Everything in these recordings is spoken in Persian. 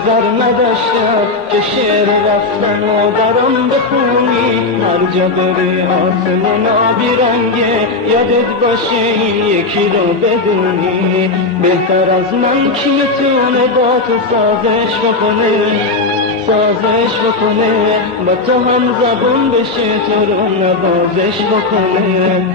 انتظار نداشتم که شعر رفتن و برام بخونی، هر جا بری آسمون آبی رنگه، یادت باشه این یکی رو بدونی. بهتر از من کی میتونه با تو سازش بکنه، با تو هم زبون بشه، تو رو نوازش بکنه.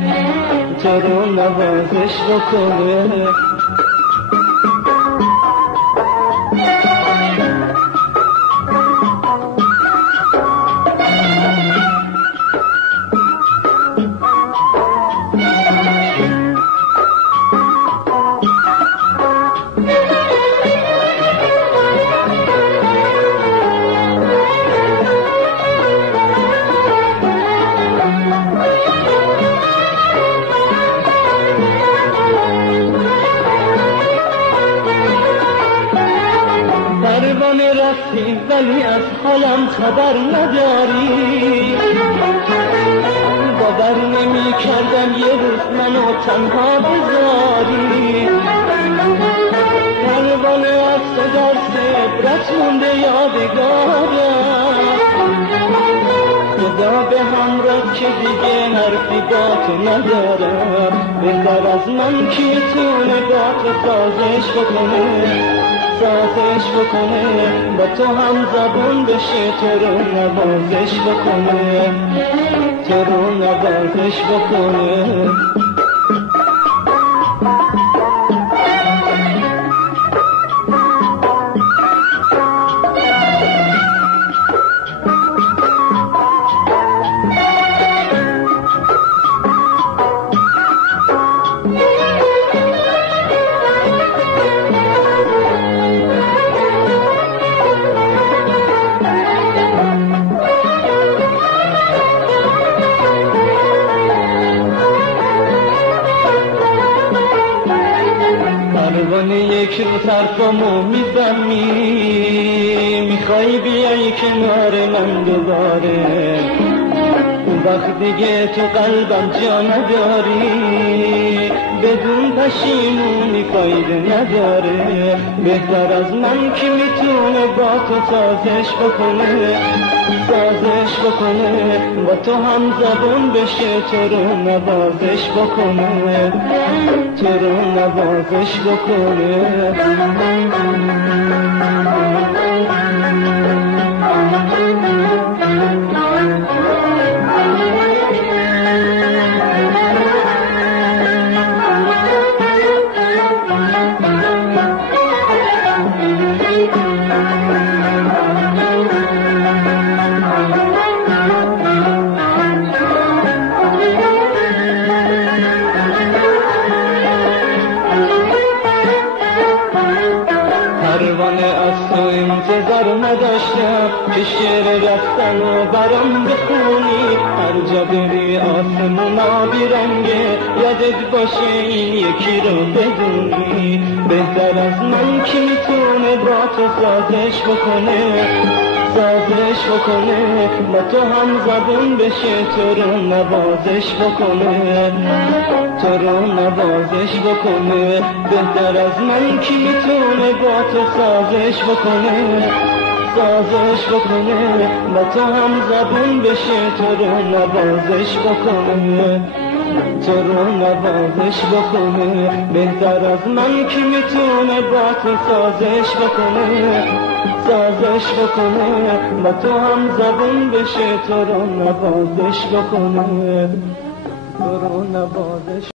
پروانه رفتی ولی از حالم خبر نداری، باور نمی کردم یه روز منو تنها بذاری. پروانه از تو درس عبرت مونده یادگارم، خدا به همراه که دیگه حرفی با تو ندارم. بهتر از من کی میتونه با تو سازش بکنه، با تو هم زبون بشه، تو رو نوازش بکنه. پروانه یک روز حرفامو میفهمی، میخوای بیای کنار من دوباره، اون وقت دیگه تو قلبم جا نداری، بدون پشیمونی فایده نداره. بهتر از من کی میتونه با تو سازش بکنه، با تو هم زبون بشه، تو رو نوازش بکنه. پروانه از تو انتظار نداشتم که شعر رفتن و برام بخونی، هر جا بری آسمون آبی رنگه، یادت باشه این یکی رو بدونی. بهتر از من کی میتونه با تو سازش بکنه، با تو هم زبون بشه، تو رو نوازش بکنه. بهتر از من کی میتونه با تو سازش بکنه، با تو هم زبون بشه، تو رو نوازش بکنه. بهتر از من کی میتونه با تو سازش بکنه، با تو هم زبون بشه، تو رو نوازش بکنه.